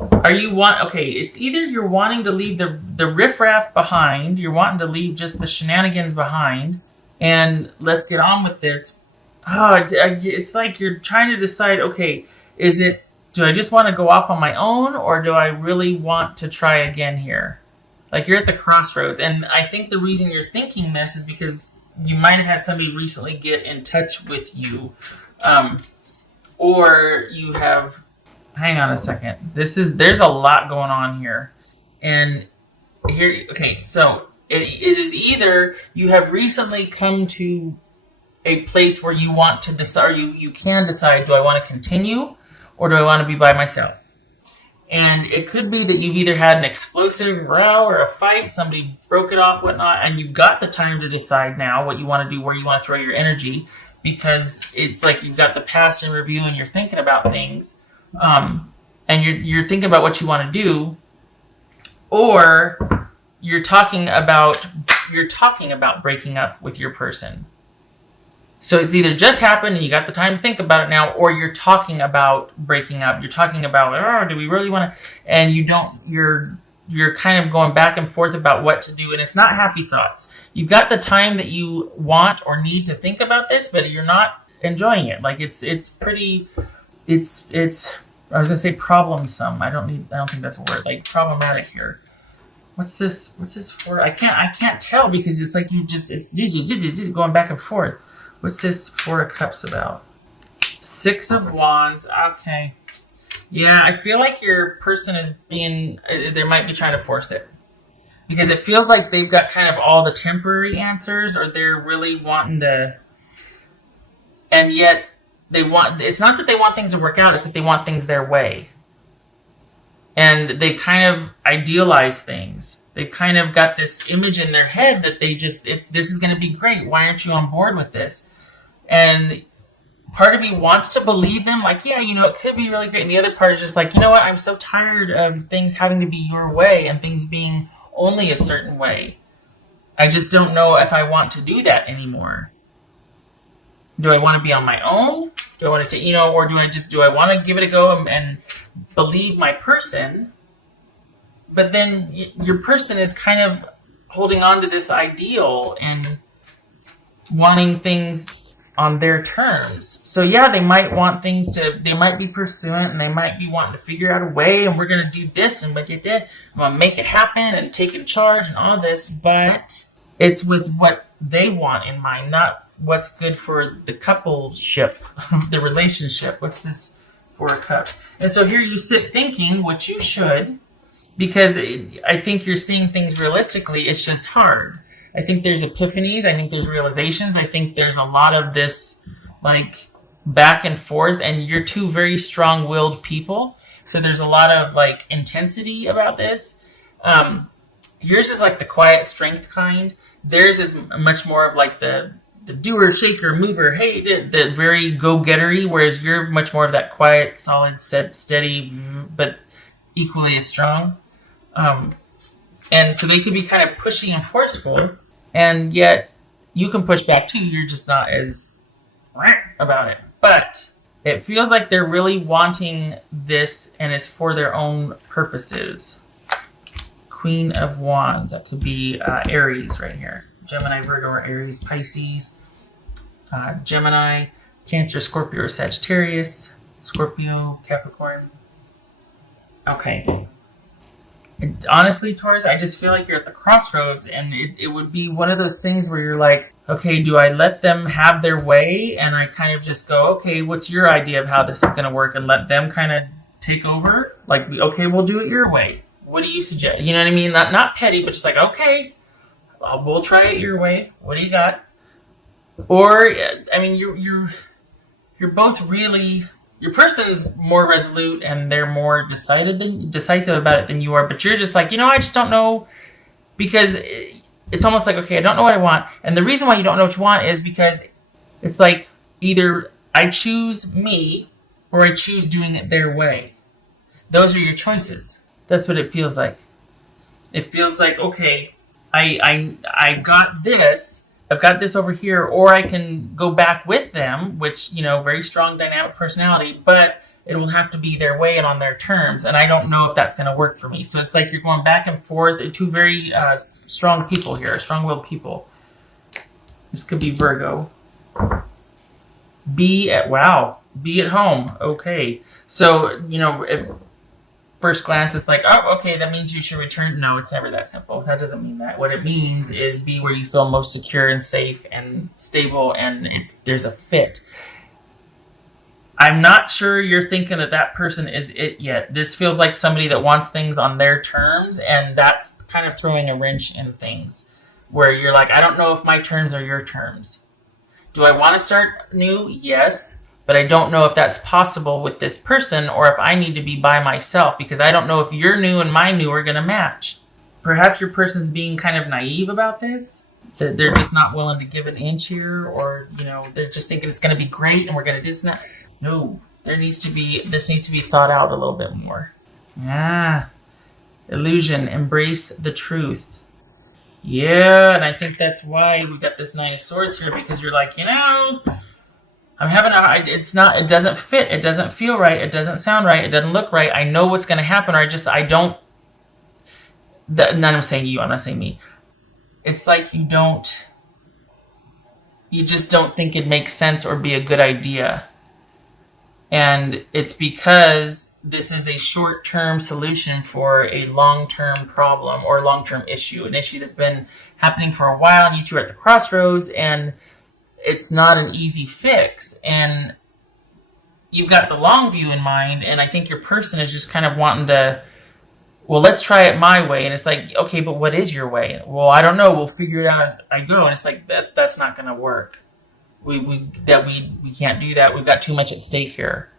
Okay, it's either you're wanting to leave the riffraff behind, you're wanting to leave just the shenanigans behind, and let's get on with this. It's like you're trying to decide, okay, do I just want to go off on my own, or do I really want to try again here? Like, you're at the crossroads, and I think the reason you're thinking this is because you might have had somebody recently get in touch with you, or you have. Hang on a second. There's a lot going on here, and here. Okay, so it is either you have recently come to a place where you want to decide, you can decide, do I want to continue, or do I want to be by myself? And it could be that you've either had an explosive row or a fight, somebody broke it off, whatnot, and you've got the time to decide now what you want to do, where you want to throw your energy, because it's like you've got the past in review and you're thinking about things, and you're thinking about what you want to do, or you're talking about breaking up with your person. So it's either just happened and you got the time to think about it now, or you're talking about breaking up. You're talking about, do we really want to? And you don't. You're kind of going back and forth about what to do, and it's not happy thoughts. You've got the time that you want or need to think about this, but you're not enjoying it. Like it's pretty. It's. I was gonna say problemsome. I don't think that's a word. Like problematic here. What's this for? I can't tell because it's like it's going back and forth. What's this Four of Cups about? Six of Wands. Okay. Yeah, I feel like your person is they might be trying to force it. Because it feels like they've got kind of all the temporary answers, or they're really wanting to... And yet, it's not that they want things to work out, it's that they want things their way. And they kind of idealize things. They've kind of got this image in their head that this is going to be great. Why aren't you on board with this? And part of you wants to believe them, like, yeah, it could be really great. And the other part is just like, you know what? I'm so tired of things having to be your way and things being only a certain way. I just don't know if I want to do that anymore. Do I want to be on my own? Do I want to, or do I want to give it a go and believe my person? But then your person is kind of holding on to this ideal and wanting things on their terms. So yeah, they might want they might be pursuant and they might be wanting to figure out a way, and we're going to do this and I'm going to make it happen and take in charge and all this, but it's with what they want in mind, not what's good for the coupleship, the relationship. What's this Four of Cups? And so here you sit thinking, which you should, because I think you're seeing things realistically. It's just hard. I think there's epiphanies. I think there's realizations. I think there's a lot of this like back and forth, and you're two very strong-willed people. So there's a lot of like intensity about this. Yours is like the quiet strength kind. Theirs is much more of like the doer, shaker, mover, hey, the very go-gettery, whereas you're much more of that quiet, solid, steady, but equally as strong. And so they could be kind of pushy and forceful, and yet you can push back too. You're just not as about it. But it feels like they're really wanting this, and it's for their own purposes. Queen of Wands. That could be Aries right here. Gemini, Virgo, or Aries, Pisces. Gemini, Cancer, Scorpio, or Sagittarius. Scorpio, Capricorn. Okay. Honestly, Taurus, I just feel like you're at the crossroads, and it would be one of those things where you're like, okay, do I let them have their way? And I kind of just go, okay, what's your idea of how this is going to work? And let them kind of take over? Like, okay, we'll do it your way. What do you suggest? You know what I mean? Not petty, but just like, okay, we'll try it your way. What do you got? Or, I mean, you're both really... Your person's more resolute and they're more decisive about it than you are, but you're just like, I just don't know, because it's almost like, okay, I don't know what I want. And the reason why you don't know what you want is because it's like either I choose me or I choose doing it their way. Those are your choices. That's what it feels like. It feels like, okay, I got this. I've got this over here, or I can go back with them, which, very strong dynamic personality, but it will have to be their way and on their terms. And I don't know if that's going to work for me. So it's like you're going back and forth. Two very strong people here, strong-willed people. This could be Virgo. Be at home. Okay. So, at first glance, it's like, oh, okay, that means you should return. No, it's never that simple. That doesn't mean that. What it means is be where you feel most secure and safe and stable, and there's a fit. I'm not sure you're thinking that person is it yet. This feels like somebody that wants things on their terms, and that's kind of throwing a wrench in things where you're like, I don't know if my terms are your terms. Do I want to start new? Yes. But I don't know if that's possible with this person or if I need to be by myself because I don't know if your new and my new are going to match. Perhaps your person's being kind of naive about this. That they're just not willing to give an inch here, or, they're just thinking it's going to be great and we're going to do this and that. No, this needs to be thought out a little bit more. Illusion, embrace the truth. Yeah, and I think that's why we got this Nine of Swords here, because you're like, I'm having it doesn't fit, it doesn't feel right, it doesn't sound right, it doesn't look right, I know what's going to happen, or I'm saying you, I'm not saying me. It's like you just don't think it makes sense or be a good idea. And it's because this is a short-term solution for a long-term problem or long-term issue, an issue that's been happening for a while, and you two are at the crossroads, and it's not an easy fix. And you've got the long view in mind, and I think your person is just kind of wanting to, well, let's try it my way. And it's like, okay, but what is your way? Well, I don't know. We'll figure it out as I go. And it's like, that's not going to work. We can't do that. We've got too much at stake here.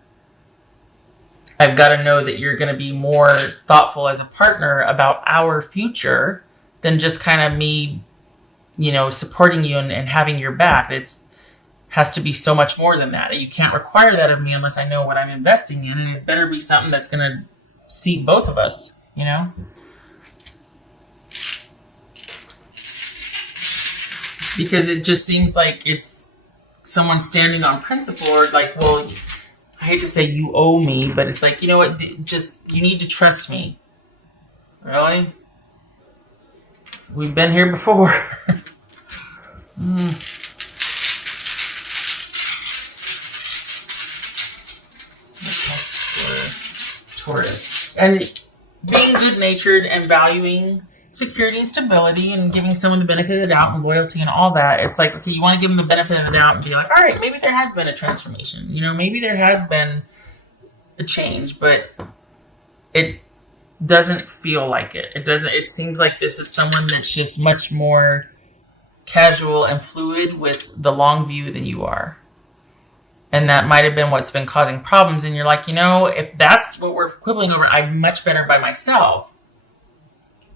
I've got to know that you're going to be more thoughtful as a partner about our future than just kind of me, supporting you and having your back. Has to be so much more than that. You can't require that of me unless I know what I'm investing in, and it better be something that's going to seat both of us, Because it just seems like it's someone standing on principle, or like, well, I hate to say you owe me, but it's like, you know what, just, you need to trust me. Really? We've been here before. Taurus. And being good-natured and valuing security and stability and giving someone the benefit of the doubt and loyalty and all that, it's like, okay, you want to give them the benefit of the doubt and be like, all right, maybe there has been a transformation. Maybe there has been a change, but it doesn't feel like it. It seems like this is someone that's just much more casual and fluid with the long view than you are. And that might have been what's been causing problems. And you're like, if that's what we're quibbling over, I'm much better by myself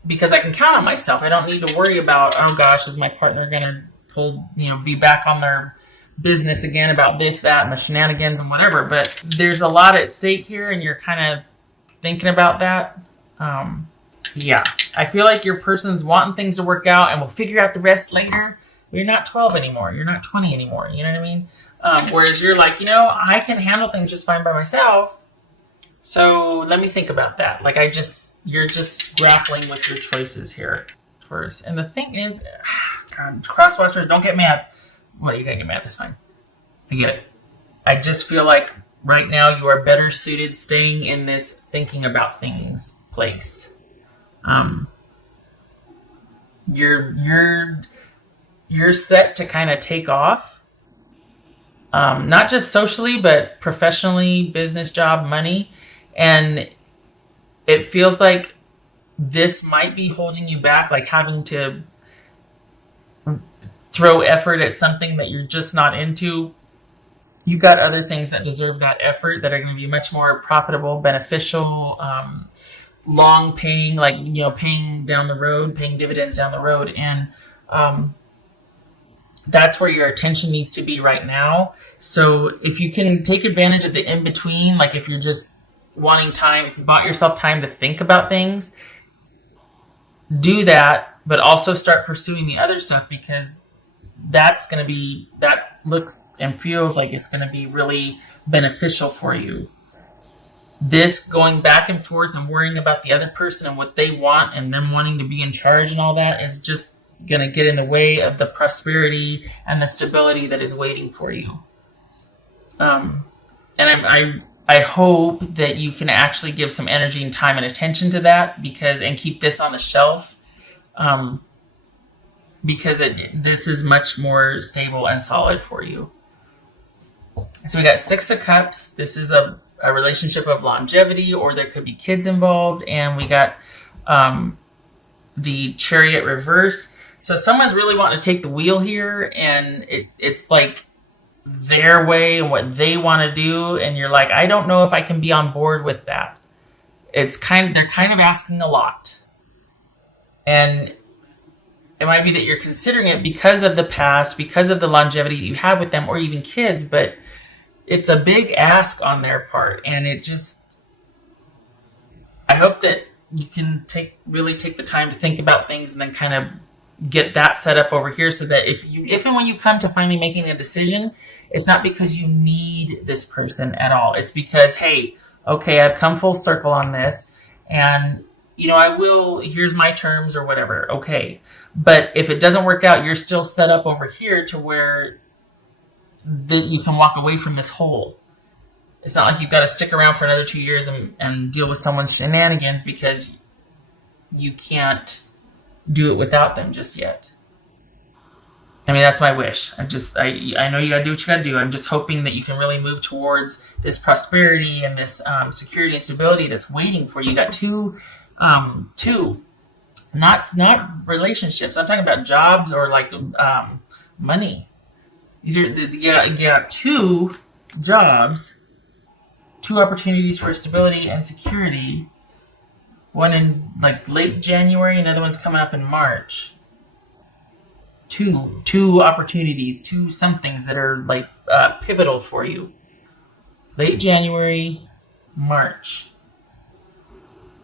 because I can count on myself. I don't need to worry about, oh gosh, is my partner going to be back on their business again about this, that, and the shenanigans and whatever. But there's a lot at stake here, and you're kind of thinking about that. I feel like your person's wanting things to work out and we'll figure out the rest later. You're not 12 anymore. You're not 20 anymore. You know what I mean? Whereas you're like, I can handle things just fine by myself. So let me think about that. Like you're just grappling with your choices here, Taurus. And the thing is, God, crosswatchers, don't get mad. What, you gotta get mad? That's fine. I get it. I just feel like right now you are better suited staying in this thinking about things place. You're set to kind of take off. Not just socially, but professionally, business, job, money. And it feels like this might be holding you back, like having to throw effort at something that you're just not into. You've got other things that deserve that effort that are going to be much more profitable, beneficial, long paying, like, paying down the road, paying dividends down the road. And, that's where your attention needs to be right now. So if you can take advantage of the in-between, like if you're just wanting time, if you bought yourself time to think about things, do that, but also start pursuing the other stuff, because that looks and feels like it's going to be really beneficial for you. this going back and forth and worrying about the other person and what they want and them wanting to be in charge and all that is just going to get in the way of the prosperity and the stability that is waiting for you. And I hope that you can actually give some energy and time and attention to that and keep this on the shelf, because this is much more stable and solid for you. So we got 6 of Cups. This is a relationship of longevity, or there could be kids involved. And we got the Chariot reversed. So someone's really wanting to take the wheel here, and it's like their way and what they want to do. And you're like, I don't know if I can be on board with that. They're kind of asking a lot. And it might be that you're considering it because of the past, because of the longevity you have with them, or even kids, but it's a big ask on their part. And I hope that you can really take the time to think about things and then kind of get that set up over here, so that if and when you come to finally making a decision, it's not because you need this person at all. It's because, hey, okay, I've come full circle on this, and here's my terms or whatever. Okay. But if it doesn't work out, you're still set up over here to where you can walk away from this hole. It's not like you've got to stick around for another 2 years and deal with someone's shenanigans because you can't do it without them just yet. I mean, that's my wish. I know you got to do what you got to do. I'm just hoping that you can really move towards this prosperity and this security and stability that's waiting for you. You got two, not relationships. I'm talking about jobs or like money. You got 2 jobs, 2 opportunities for stability and security. One in like late January, another one's coming up in March. Two opportunities, 2 somethings that are like pivotal for you. Late January, March.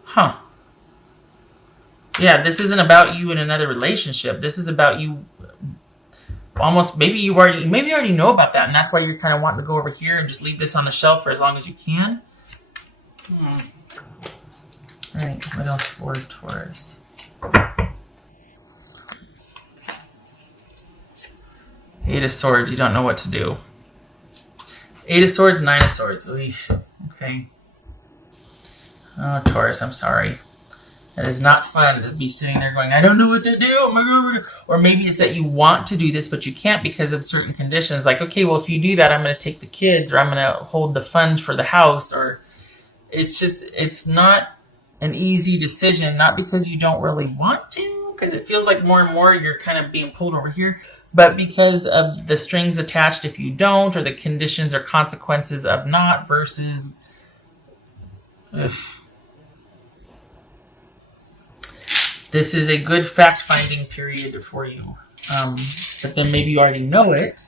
Huh. Yeah, this isn't about you in another relationship. This is about you. Almost, maybe you already know about that, and that's why you're kind of wanting to go over here and just leave this on the shelf for as long as you can. All right, what else for Taurus? Eight of Swords, you don't know what to do. 8 of Swords, 9 of Swords. Oof. Okay. Oh, Taurus, I'm sorry. It is not fun to be sitting there going, I don't know what to do. Oh my God. Or maybe it's that you want to do this, but you can't because of certain conditions. Like, okay, well, if you do that, I'm going to take the kids, or I'm going to hold the funds for the house. Or it's not an easy decision, not because you don't really want to, because it feels like more and more you're kind of being pulled over here, but because of the strings attached if you don't, or the conditions or consequences of not versus... Ugh. This is a good fact-finding period for you. But then maybe you already know it,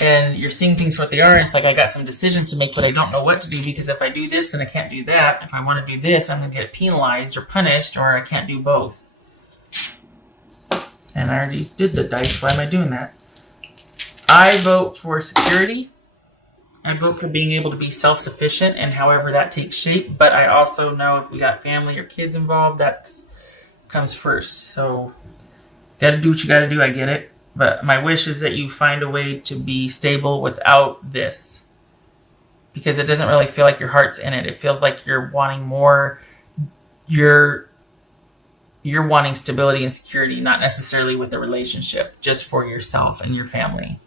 and you're seeing things for what they are. It's like, I got some decisions to make, but I don't know what to do, because if I do this, then I can't do that. If I want to do this, I'm going to get penalized or punished, or I can't do both. And I already did the dice. Why am I doing that? I vote for security. I vote for being able to be self-sufficient, and however that takes shape. But I also know if we got family or kids involved, that comes first. So, got to do what you got to do. I get it. But my wish is that you find a way to be stable without this. Because it doesn't really feel like your heart's in it. It feels like you're wanting more. You're wanting stability and security, not necessarily with the relationship, just for yourself and your family.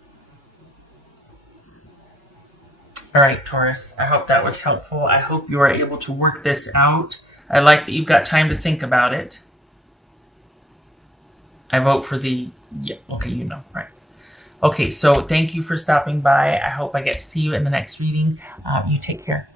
All right, Taurus, I hope that was helpful. I hope you are able to work this out. I like that you've got time to think about it. I vote for right. Okay, so thank you for stopping by. I hope I get to see you in the next reading. You take care.